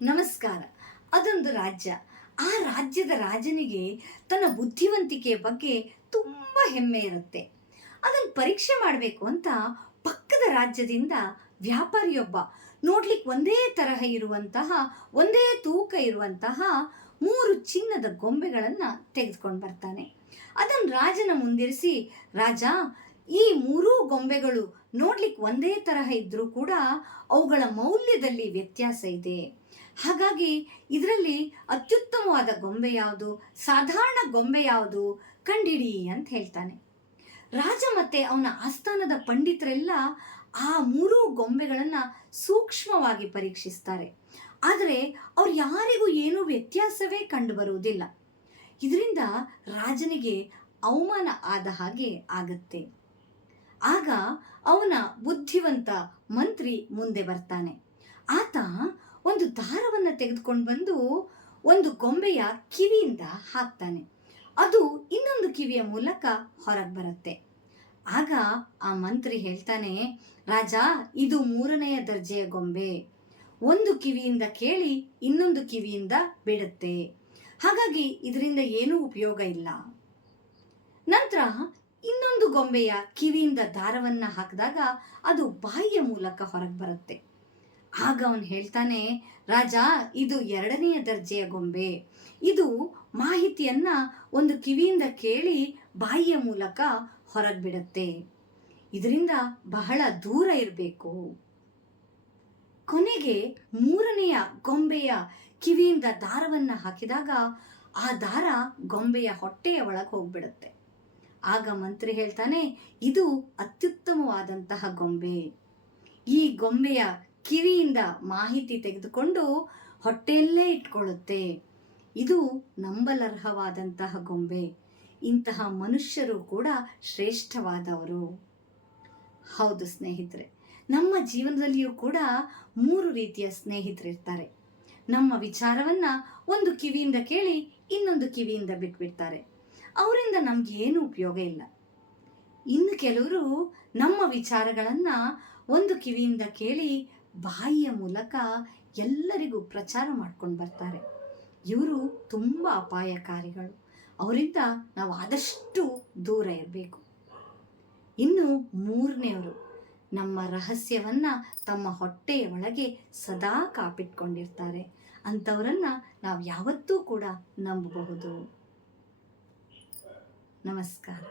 ನಮಸ್ಕಾರ. ಅದೊಂದು ರಾಜ್ಯ. ಆ ರಾಜ್ಯದ ರಾಜನಿಗೆ ತನ್ನ ಬುದ್ಧಿವಂತಿಕೆಯ ಬಗ್ಗೆ ತುಂಬ ಹೆಮ್ಮೆ ಇರುತ್ತೆ. ಅದನ್ನು ಪರೀಕ್ಷೆ ಮಾಡಬೇಕು ಅಂತ ಪಕ್ಕದ ರಾಜ್ಯದಿಂದ ವ್ಯಾಪಾರಿಯೊಬ್ಬ ನೋಡ್ಲಿಕ್ಕೆ ಒಂದೇ ತರಹ ಇರುವಂತಹ, ಒಂದೇ ತೂಕ ಇರುವಂತಹ 3 ಚಿನ್ನದ ಗೊಂಬೆಗಳನ್ನು ತೆಗೆದುಕೊಂಡು ಬರ್ತಾನೆ. ಅದನ್ನು ರಾಜನ ಮುಂದಿರಿಸಿ, ರಾಜ, ಈ 3 ಗೊಂಬೆಗಳು ನೋಡ್ಲಿಕ್ಕೆ ಒಂದೇ ತರಹ ಇದ್ರೂ ಕೂಡ ಅವುಗಳ ಮೌಲ್ಯದಲ್ಲಿ ವ್ಯತ್ಯಾಸ ಇದೆ. ಹಾಗಾಗಿ ಇದರಲ್ಲಿ ಅತ್ಯುತ್ತಮವಾದ ಗೊಂಬೆ ಯಾವುದು, ಸಾಧಾರಣ ಗೊಂಬೆ ಯಾವುದು ಕಂಡಿಡಿ ಅಂತ ಹೇಳ್ತಾನೆ. ರಾಜ ಮತ್ತೆ ಅವನ ಆಸ್ಥಾನದ ಪಂಡಿತರೆಲ್ಲ ಆ 3 ಗೊಂಬೆಗಳನ್ನು ಸೂಕ್ಷ್ಮವಾಗಿ ಪರೀಕ್ಷಿಸ್ತಾರೆ. ಆದರೆ ಅವ್ರು ಯಾರಿಗೂ ಏನೂ ವ್ಯತ್ಯಾಸವೇ ಕಂಡು ಬರುವುದಿಲ್ಲ. ಇದರಿಂದ ರಾಜನಿಗೆ ಅವಮಾನ ಆದ ಹಾಗೆ ಆಗತ್ತೆ. ಆಗ ಅವನ ಬುದ್ಧಿವಂತ ಮಂತ್ರಿ ಮುಂದೆ ಬರ್ತಾನೆ. ಆತ ಒಂದು ದಾರವನ್ನು ತೆಗೆದುಕೊಂಡು ಬಂದು ಒಂದು ಗೊಂಬೆಯ ಕಿವಿಯಿಂದ ಹಾಕ್ತಾನೆ. ಅದು ಇನ್ನೊಂದು ಕಿವಿಯ ಮೂಲಕ ಹೊರಗೆ ಬರುತ್ತೆ. ಆಗ ಆ ಮಂತ್ರಿ ಹೇಳ್ತಾನೆ, ರಾಜ, ಇದು 3ನೇ ದರ್ಜೆಯ ಗೊಂಬೆ. ಒಂದು ಕಿವಿಯಿಂದ ಕೇಳಿ ಇನ್ನೊಂದು ಕಿವಿಯಿಂದ ಬಿಡುತ್ತೆ. ಹಾಗಾಗಿ ಇದರಿಂದ ಏನೂ ಉಪಯೋಗ ಇಲ್ಲ. ನಂತರ ಇನ್ನೊಂದು ಗೊಂಬೆಯ ಕಿವಿಯಿಂದ ದಾರವನ್ನ ಹಾಕಿದಾಗ ಅದು ಬಾಯಿಯ ಮೂಲಕ ಹೊರಗೆ ಬರುತ್ತೆ. ಆಗ ಅವನು ಹೇಳ್ತಾನೆ, ರಾಜ, ಇದು 2ನೇ ದರ್ಜೆಯ ಗೊಂಬೆ. ಇದು ಮಾಹಿತಿಯನ್ನ ಒಂದು ಕಿವಿಯಿಂದ ಕೇಳಿ ಬಾಯಿಯ ಮೂಲಕ ಹೊರಗೆ ಬಿಡುತ್ತೆ. ಇದರಿಂದ ಬಹಳ ದೂರ ಇರಬೇಕು. ಕೊನೆಗೆ 3ನೆಯ ಗೊಂಬೆಯ ಕಿವಿಯಿಂದ ದಾರವನ್ನ ಹಾಕಿದಾಗ ಆ ದಾರ ಗೊಂಬೆಯ ಹೊಟ್ಟೆಯ ಒಳಗೆ ಹೋಗ್ಬಿಡುತ್ತೆ. ಆಗ ಮಂತ್ರಿ ಹೇಳ್ತಾನೆ, ಇದು ಅತ್ಯುತ್ತಮವಾದಂತಹ ಗೊಂಬೆ. ಈ ಗೊಂಬೆಯ ಕಿವಿಯಿಂದ ಮಾಹಿತಿ ತೆಗೆದುಕೊಂಡು ಹೊಟ್ಟೆಯಲ್ಲೇ ಇಟ್ಕೊಳ್ಳುತ್ತೆ. ಇದು ನಂಬಲರ್ಹವಾದಂತಹ ಗೊಂಬೆ. ಇಂತಹ ಮನುಷ್ಯರು ಕೂಡ ಶ್ರೇಷ್ಠವಾದವರು. ಹೌದು ಸ್ನೇಹಿತರೆ, ನಮ್ಮ ಜೀವನದಲ್ಲಿಯೂ ಕೂಡ 3 ರೀತಿಯ ಸ್ನೇಹಿತರಿರ್ತಾರೆ. ನಮ್ಮ ವಿಚಾರವನ್ನ ಒಂದು ಕಿವಿಯಿಂದ ಕೇಳಿ ಇನ್ನೊಂದು ಕಿವಿಯಿಂದ ಬಿಟ್ಬಿಡ್ತಾರೆ. ಅವರಿಂದ ನಮ್ಗೆ ಏನು ಉಪಯೋಗ ಇಲ್ಲ. ಇನ್ನು ಕೆಲವರು ನಮ್ಮ ವಿಚಾರಗಳನ್ನು ಒಂದು ಕಿವಿಯಿಂದ ಕೇಳಿ ಬಾಯಿಯ ಮೂಲಕ ಎಲ್ಲರಿಗೂ ಪ್ರಚಾರ ಮಾಡ್ಕೊಂಡು ಬರ್ತಾರೆ. ಇವರು ತುಂಬ ಅಪಾಯಕಾರಿಗಳು. ಅವರಿಂದ ನಾವು ಆದಷ್ಟು ದೂರ ಇರಬೇಕು. ಇನ್ನು 3ನೇವರು ನಮ್ಮ ರಹಸ್ಯವನ್ನ ತಮ್ಮ ಹೊಟ್ಟೆಯ ಒಳಗೆ ಸದಾ ಕಾಪಿಟ್ಕೊಂಡಿರ್ತಾರೆ. ಅಂಥವರನ್ನ ನಾವು ಯಾವತ್ತೂ ಕೂಡ ನಂಬಬಹುದು. ನಮಸ್ಕಾರ.